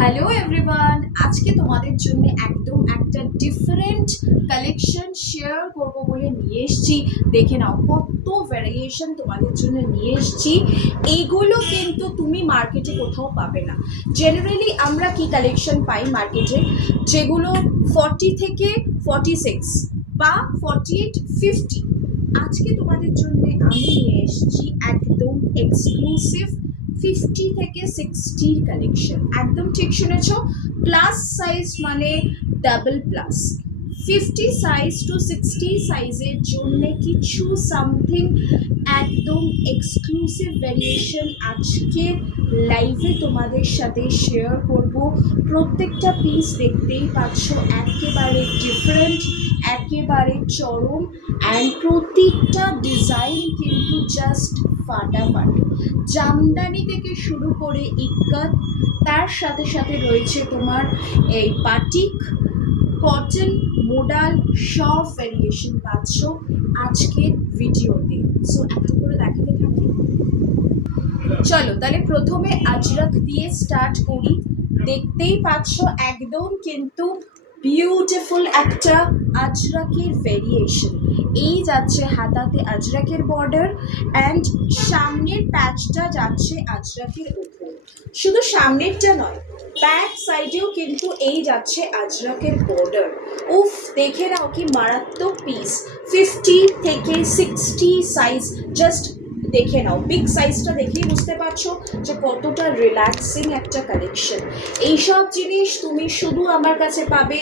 Hello everyone, আজকে তোমাদের জন্য একদম একটা ডিফারেন্ট কালেকশন শেয়ার করব বলে নিয়ে এসেছি। দেখে নাও কত ভ্যারিয়েশন তোমাদের জন্য নিয়ে এসেছি। এইগুলো কিন্তু তুমি মার্কেটে কোথাও পাবে না। জেনারেলি আমরা কি কালেকশন পাই মার্কেটে, যেগুলো 40 থেকে 46 বা 48, 50। আজকে তোমাদের জন্য আমি নিয়ে এসেছি একদম এক্সক্লুসিভ 50 থেকে 60 কালেকশন। একদম ঠিক শুনেছ, প্লাস সাইজ মানে ডাবল প্লাস। 50 সাইজ টু 60 সাইজের জন্য কিছু সামথিং একদম এক্সক্লুসিভ ভ্যারিয়েশন আজকে লাইভে তোমাদের সাথে শেয়ার করব। প্রত্যেকটা পিস দেখতেই পাচ্ছ একেবারে ডিফারেন্ট, একেবারে চরম, অ্যান্ড প্রত্যেকটা ডিজাইন কিন্তু জাস্ট ফাটাফাটি। জামদানি থেকে শুরু করে ইক্কাত, তার সাথে সাথে রয়েছে তোমার এই বাটিক, কটন, মোডাল, সব ভ্যারিয়েশন পাচ্ছ আজকের ভিডিওতে। সো একটা করে দেখাতে থাকি। চলো তাহলে প্রথমে আজরাক দিয়ে স্টার্ট করি। দেখতেই পাচ্ছ একদম কিন্তু বিউটিফুল একটা আজরাকের ভেরিয়েশন। এই যাচ্ছে হাতাতে আজরাকের বর্ডার, অ্যান্ড সামনের প্যাচটা যাচ্ছে আজরাকের উপর। শুধু সামনেরটা নয়, ব্যাক সাইডেও কিন্তু এই যাচ্ছে আজরাকের বর্ডার। উফ, দেখে নাও কি মারাত্মক পিস। 50 থেকে 60 সাইজ, জাস্ট দেখে নাও। বিগ সাইজটা দেখেই বুঝতে পারছো যে কতটা রিল্যাক্সিং একটা কালেকশন। এইসব জিনিস তুমি শুধু আমার কাছে পাবে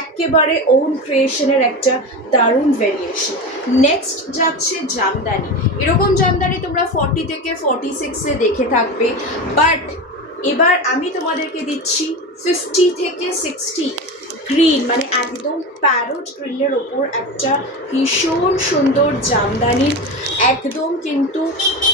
একেবারে ওন ক্রিয়েশনের একটা দারুণ ভ্যারিয়েশন। নেক্সট যাচ্ছে জামদানি। এরকম জামদানি তোমরা 40 থেকে 46-এ দেখে থাকবে, বাট এবার আমি তোমাদেরকে দিচ্ছি 50 থেকে 60 গ্রিন, মানে একদম প্যারোট গ্রিনের ওপর একটা ভীষণ সুন্দর জামদানির, একদম কিন্তু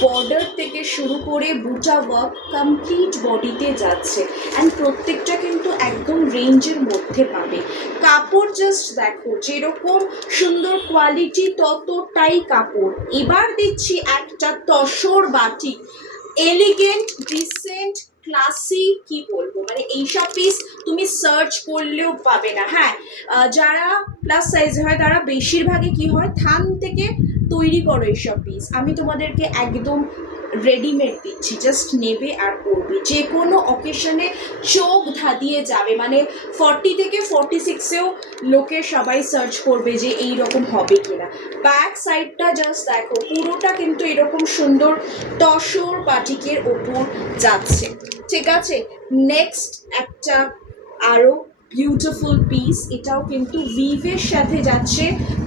বর্ডার থেকে শুরু করে বুটা ওয়ার্ক কমপ্লিট বডিতে যাচ্ছে, অ্যান্ড প্রত্যেকটা কিন্তু একদম রেঞ্জের মধ্যে পাবে। কাপড় জাস্ট দেখো, যেরকম সুন্দর কোয়ালিটি ততটাই কাপড়। এবার দিচ্ছি একটা tussar batik, elegant, decent, classy, কি বলবো, মানে এইসব পিস তুমি সার্চ করলেও পাবে না। হ্যাঁ, যারা প্লাস সাইজ হয় তারা বেশিরভাগই কি হয়, থান থেকে তৈরি করো এইসব পিস। আমি তোমাদেরকে একদম রেডিমেড দিচ্ছি, জাস্ট নেবে আর পরবে, যে কোনো অকেশনে চোখ ধাঁধিয়ে যাবে। মানে 40 থেকে 46-এও লোকে সবাই সার্চ করবে যে এই রকম হবে কিনা। ব্যাক সাইডটা জাস্ট দেখো, পুরোটা কিন্তু এরকম সুন্দর তসর বাটিকের ওপর যাচ্ছে। ঠিক আছে, নেক্সট একটা আরও বিউটিফুল পিস, এটাও কিন্তু উইভের সাথে যাচ্ছে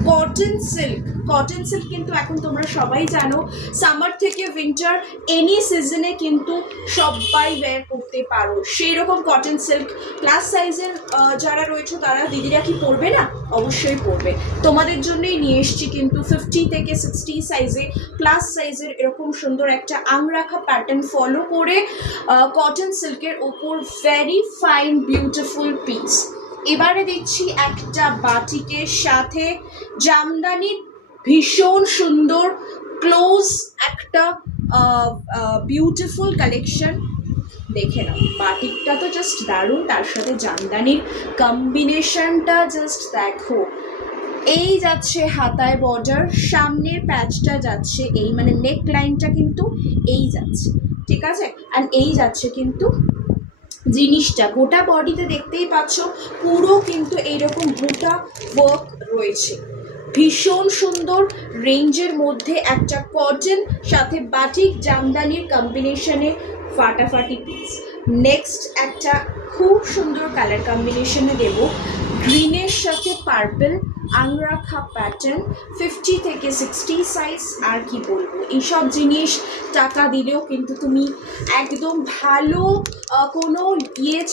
কটন সিল্ক। কটন সিল্ক কিন্তু এখন তোমরা সবাই জানো, সামার থেকে উইন্টার এনি সিজনে কিন্তু সবাই ওয়্যার করতে পারো, সেই রকম কটন সিল্ক। প্লাস সাইজের যারা রয়েছে তারা দিদিরা কি পরবে না? অবশ্যই পরবে। তোমাদের জন্যই নিয়ে এসছি কিন্তু 50 থেকে 60 সাইজে, প্লাস সাইজের এরকম সুন্দর একটা আংরাখা প্যাটার্ন ফলো করে কটন সিল্কের ওপর ভেরি ফাইন বিউটিফুল পিস। এবারে দিচ্ছি একটা বাটিকের সাথে জামদানির ভীষণ সুন্দর ক্লোজ একটা বিউটিফুল কালেকশন। দেখে নাও, বাটিকটা তো জাস্ট দারুণ, তার সাথে জামদানির কম্বিনেশনটা জাস্ট দেখো। এই যাচ্ছে হাতায় বর্ডার, সামনের প্যাচটা যাচ্ছে এই, মানে নেক লাইনটা কিন্তু এই যাচ্ছে, ঠিক আছে, অ্যান্ড এই যাচ্ছে কিন্তু জিনিসটা গোটা বডিতে দেখতেই পাচ্ছ পুরো কিন্তু এইরকম বুটা ওয়ার্ক রয়েছে। ভীষণ সুন্দর রেঞ্জের মধ্যে একটা কটন সাথে বাটিক জামদানির কম্বিনেশনে ফাটাফাটি পিস। নেক্সট একটা খুব সুন্দর কালার কম্বিনেশনে দেব, গ্রিনের সাথে পার্পল, আংরাখা প্যাটার্ন, 50 থেকে 60 সাইজ। আর কি বলবো, এইসব জিনিস টাকা দিলেও কিন্তু তুমি একদম ভালো কোনো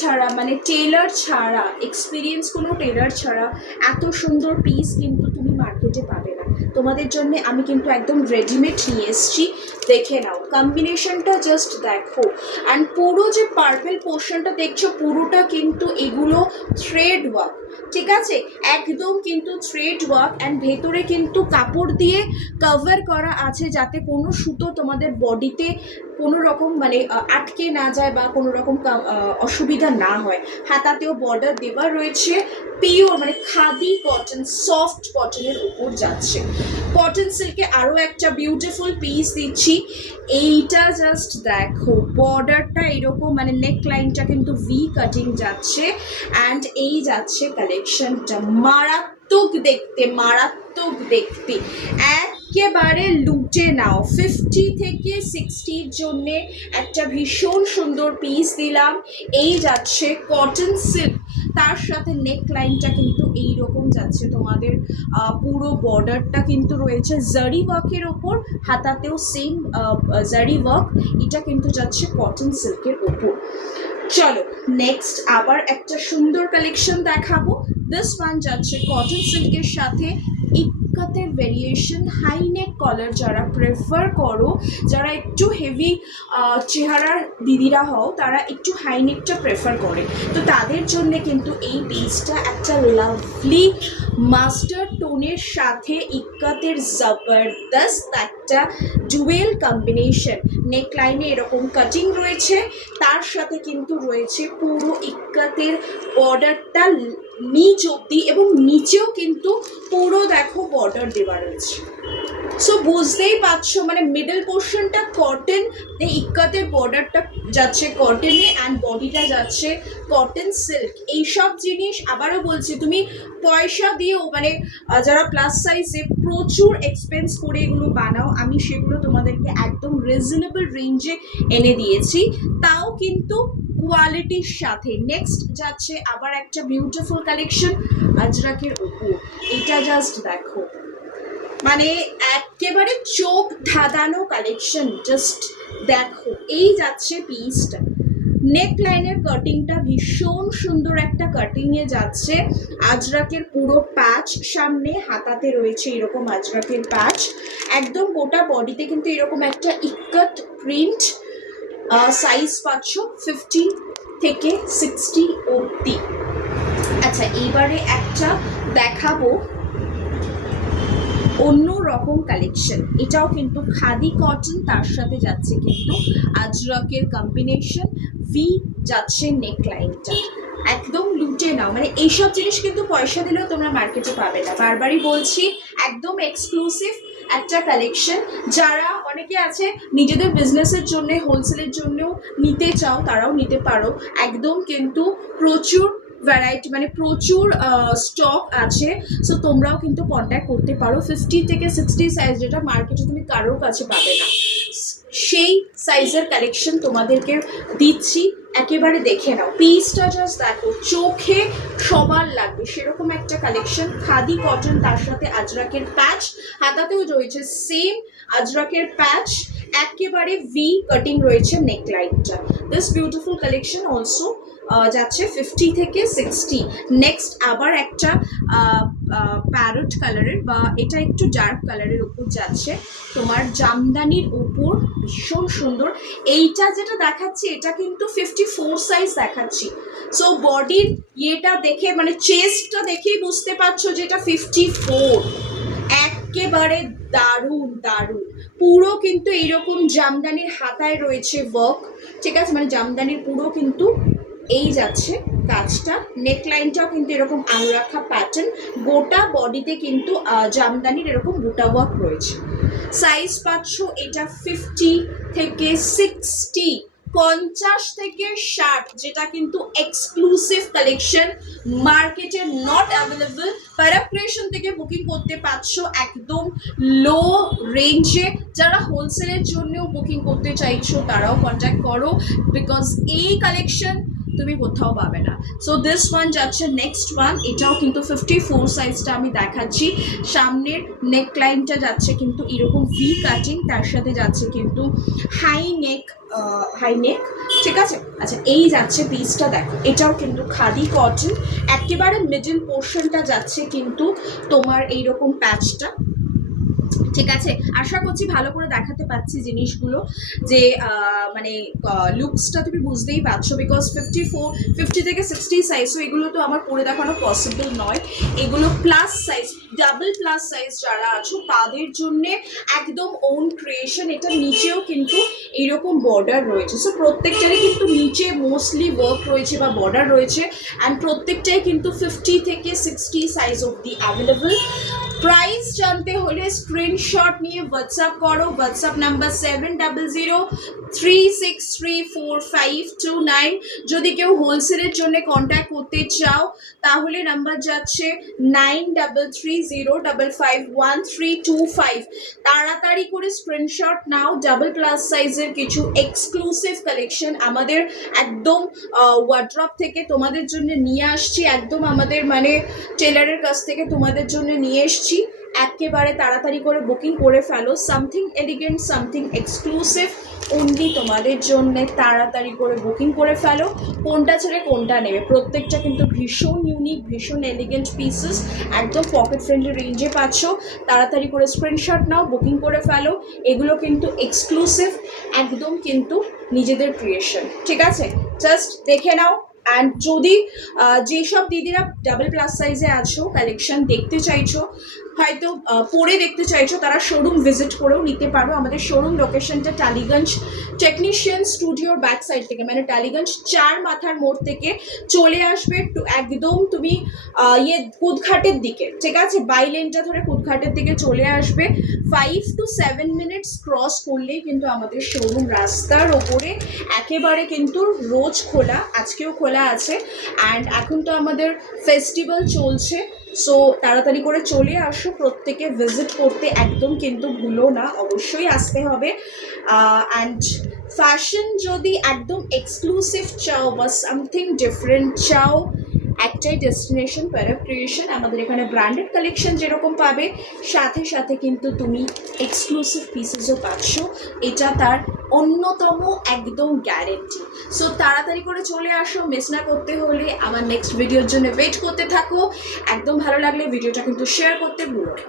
ছাড়া, মানে টেলার ছাড়া, এক্সপিরিয়েন্স কোনো টেলার ছাড়া এত সুন্দর পিস কিন্তু তুমি মার্কেটে পাবে না। তোমাদের জন্য আমি কিন্তু একদম রেডিমেড নিয়ে এসেছি, দেখে নাও। কম্বিনেশনটা জাস্ট দেখো। অ্যান্ড পুরো যে পার্পল পোর্শনটা দেখছো পুরোটা কিন্তু এগুলো থ্রেড ওয়ার্ক, ঠিক আছে, একদম কিন্তু থ্রেড ওয়ার্ক। অ্যান্ড ভেতরে কিন্তু কাপড় দিয়ে কভার করা আছে যাতে কোনো সুতো তোমাদের বডিতে কোনো রকম মানে আটকে না যায় বা কোনো রকম অসুবিধা না হয়। হাতাতেও বর্ডার দেওয়া রয়েছে, পিওর মানে খাদি কটন, সফট কটনের উপর যাচ্ছে। কটন সিল্কে আরও একটা বিউটিফুল পিস দিচ্ছি। এইটা জাস্ট দেখো, বর্ডারটা এরকম মানে নেক লাইনটা কিন্তু ভি কাটিং যাচ্ছে। অ্যান্ড এই যাচ্ছে কালেকশনটা, মারাত্মক দেখতে, মারাত্মক দেখতে, একেবারে লুটে নাও। 50 থেকে 60-র জন্যে একটা ভীষণ সুন্দর পিস দিলাম। এই যাচ্ছে কটন সিল্ক, তার সাথে নেক লাইনটা কিন্তু এইরকম যাচ্ছে তোমাদের, পুরো বর্ডারটা কিন্তু রয়েছে জারি ওয়ার্কের ওপর, হাতাতেও সেম জারি ওয়ার্ক। এটা কিন্তু যাচ্ছে কটন সিল্কের ওপর। চলো নেক্সট আবার একটা সুন্দর কালেকশন দেখাবো। দিস ওয়ান যাচ্ছে কটন সিল্কের সাথে ইক্কাতের ভেরিয়েশন, হাই নেক কলার যারা প্রেফার করো, যারা একটু হেভি চেহারার দিদিরা হও, তারা একটু হাই নেকটা প্রেফার করে, তো তাদের জন্য কিন্তু এই পিসটা একটা লাভলি মাস্টার্ড টোনের সাথে ইক্কাতের জবরদস্ত একটা ডুয়েল কম্বিনেশন। নেক লাইনে এরকম কাটিং রয়েছে, তার সাথে কিন্তু রয়েছে পুরো ইক্কাতের বর্ডারটা নিচ অব্দি, এবং নিচেও কিন্তু পুরো দেখো বর্ডার দেওয়া রয়েছে। সো বুঝতেই পারছো মানে মিডল পোর্শনটা কটন, এই ইক্কাতের বর্ডারটা যাচ্ছে কটনে, অ্যান্ড বডিটা যাচ্ছে কটন সিল্ক। এইসব জিনিস আবারও বলছি, তুমি পয়সা দিয়েও মানে যারা প্লাস সাইজে প্রচুর এক্সপেন্স করে এগুলো বানাও, আমি সেগুলো তোমাদেরকে একদম রিজনেবল রেঞ্জে এনে দিয়েছি, তাও কিন্তু কোয়ালিটির সাথে। নেক্সট যাচ্ছে আবার একটা বিউটিফুল কালেকশন আজরাকের উপর। এটা জাস্ট দেখো, মানে একেবারে চোখ ধাঁধানো কালেকশন, জাস্ট দেখো। এই যাচ্ছে পিসটা, নেক লাইনের কাটিংটা ভীষণ সুন্দর একটা কাটিংয়ে যাচ্ছে। আজরাকের পুরো প্যাচ সামনে, হাতাতে রয়েছে এরকম আজরাকের প্যাচ, একদম গোটা বডিতে কিন্তু এরকম একটা ইক্কাত প্রিন্ট। সাইজ পাচ্ছ 50 থেকে 60 অবধি। আচ্ছা এইবারে একটা দেখাবো অন্য রকম কালেকশন, এটাও কিন্তু খাদি কটন, তার সাথে যাচ্ছে কিন্তু আজরকের কম্বিনেশন, ভি যাচ্ছে নেক লাইনটা, একদম লুটে নাও। মানে এইসব জিনিস কিন্তু পয়সা দিলেও তোমরা মার্কেটে পাবে না, বারবারই বলছি, একদম এক্সক্লুসিভ একটা কালেকশন। যারা অনেকে আছে নিজেদের বিজনেসের জন্য, হোলসেলের জন্যও নিতে চাও, তারাও নিতে পারো। একদম কিন্তু প্রচুর ভ্যারাইটি মানে প্রচুর স্টক আছে, সো তোমরাও কিন্তু কন্ট্যাক্ট করতে পারো। 50 থেকে 60 সাইজ, যেটা মার্কেটে তুমি কারোর কাছে পাবে না, সেই সাইজের কালেকশন তোমাদেরকে দিচ্ছি। একেবারে দেখে নাও, পিসটা জাস্ট দেখো, চোখে সবার লাগবে সেরকম একটা কালেকশন। খাদি কটন, তার সাথে আজরাকের প্যাচ, হাতাতেও রয়েছে সেম আজরাকের প্যাচ, একেবারে ভি কাটিং রয়েছে নেক লাইনটা। দিস বিউটিফুল কালেকশন অলসো যাচ্ছে 50 থেকে 60। নেক্সট আবার একটা প্যারট কালারের, বা এটা একটু ডার্ক কালারের উপর যাচ্ছে তোমার জামদানির উপর, ভীষণ সুন্দর। এইটা যেটা দেখাচ্ছি এটা কিন্তু 54 সাইজ দেখাচ্ছি, সো বডির ইয়েটা দেখে মানে চেস্টটা দেখেই বুঝতে পারছো যে এটা 54। একেবারে দারুণ দারুণ, পুরো কিন্তু এইরকম জামদানির হাতায় রয়েছে ওয়ার্ক, ঠিক আছে, মানে জামদানির পুরো কিন্তু এই যাচ্ছে কাজটা। নেকলাইনটাও কিন্তু এরকম আনুরাখা প্যাটার্ন, গোটা বডিতে কিন্তু জামদানির এরকম বুটা ওয়ার্ক রয়েছে। সাইজ পাচ্ছ এটা 50 থেকে 60, 50 থেকে 60, যেটা কিন্তু এক্সক্লুসিভ কালেকশন, মার্কেটে নট অ্যাভেলেবল। পারাব ক্রিয়েশন থেকে বুকিং করতে পারছো একদম লো রেঞ্জে। যারা হোলসেলের জন্যও বুকিং করতে চাইছো তারাও কন্ট্যাক্ট করো, বিকজ এই কালেকশন তুমি কোথাও পাবে না। সো দিস ওয়ান যাচ্ছে নেক্সট ওয়ান, এটাও কিন্তু 54 সাইজটা আমি দেখাচ্ছি। সামনের নেক লাইনটা যাচ্ছে কিন্তু এরকম ভি কাটিং, তার সাথে যাচ্ছে কিন্তু হাই নেক, ঠিক আছে। আচ্ছা এই যাচ্ছে পিসটা দেখো, এটাও কিন্তু খাদি কটন, একেবারে মিডল পোর্শনটা যাচ্ছে কিন্তু তোমার এইরকম প্যাচটা, ঠিক আছে, আশা করছি ভালো করে দেখাতে পাচ্ছি জিনিসগুলো, যে মানে লুকসটা তুমি বুঝতেই পারছো, বিকজ 50 থেকে 60 সাইজ, তো এগুলো তো আমার পরে দেখানো পসিবল নয়। এগুলো plus size, double plus size যারা আছো তাদের জন্যে একদম ওন ক্রিয়েশন। এটা নিচেও কিন্তু এইরকম বর্ডার রয়েছে, সো প্রত্যেকটারই কিন্তু নিচে মোস্টলি ওয়ার্ক রয়েছে বা বর্ডার রয়েছে, অ্যান্ড প্রত্যেকটাই কিন্তু 50 থেকে 60 সাইজ অবধি অ্যাভেলেবল। প্রাইস জানতে হলে স্ক্রিনশট নিয়ে হোয়াটসঅ্যাপ করো, হোয়াটসঅ্যাপ নাম্বার 7003634529। যদি কেউ হোলসেলের জন্য কন্ট্যাক্ট করতে চাও তাহলে নাম্বার যাচ্ছে 9330551325। তাড়াতাড়ি করে স্ক্রিনশট নাও। ডাবল প্লাস সাইজের কিছু এক্সক্লুসিভ কালেকশন আমাদের একদম ওয়ার্ড্রপ থেকে তোমাদের জন্য নিয়ে আসছি, একদম আমাদের মানে টেলারের কাছ থেকে তোমাদের জন্য নিয়ে এসছি। একেবারে তাড়াতাড়ি করে বুকিং করে ফেলো, something elegant, something exclusive only তোমাদের জন্য। তাড়াতাড়ি করে বুকিং করে ফেলো, কোনটা ছেড়ে কোনটা নেবে। প্রত্যেকটা কিন্তু ভীষণ ইউনিক, ভীষণ এলিগেন্ট পিসেস, একদম পকেট ফ্রেন্ডলি রেঞ্জে পাচ্ছ। তাড়াতাড়ি করে স্ক্রিনশট নাও, বুকিং করে ফেলো। এগুলো কিন্তু এক্সক্লুসিভ, একদম কিন্তু নিজেদের ক্রিয়েশন, ঠিক আছে? জাস্ট দেখে নাও। অ্যান্ড যদি যেসব দিদিরা ডাবল প্লাস সাইজে আছো, কালেকশন দেখতে চাইছো, হয়তো পরে দেখতে চাইছো, তারা শোরুম ভিজিট করেও নিতে পারো। আমাদের শোরুম লোকেশনটা টালিগঞ্জ টেকনিশিয়ান স্টুডিওর ব্যাক সাইড থেকে, মানে টালিগঞ্জ 4 মাথার মোড় থেকে চলে আসবে একদম তুমি কুদঘাটের দিকে, ঠিক আছে? বাই লেনটা ধরে কুদঘাটের দিকে চলে আসবে। 5 to 7 মিনিটস ক্রস করলেই কিন্তু আমাদের শোরুম, রাস্তার ওপরে একেবারে কিন্তু রোজ খোলা, আজকেও খোলা আছে। অ্যান্ড এখন তো আমাদের ফেস্টিভ্যাল চলছে, সো তাড়াতাড়ি করে চলে আসো, প্রত্যেকে ভিজিট করতে একদম কিন্তু ভুলো না, অবশ্যই আসতে হবে। অ্যান্ড ফ্যাশন যদি একদম এক্সক্লুসিভ চাও বা সামথিং ডিফারেন্ট চাও, একটাই ডেস্টিনেশন, প্যারাপ ক্রিয়েশন। আমাদের এখানে ব্র্যান্ডেড কালেকশন যেরকম পাবে, সাথে সাথে কিন্তু তুমি এক্সক্লুসিভ পিসেসও পাচ্ছ, এটা তার অন্যতম একদম গ্যারেন্টি। সো তাড়াতাড়ি করে চলে আসো, মিস না করতে হলে আমার নেক্সট ভিডিওর জন্য ওয়েট করতে থাকো। একদম ভালো লাগলে ভিডিওটা কিন্তু শেয়ার করতে ভুলো না।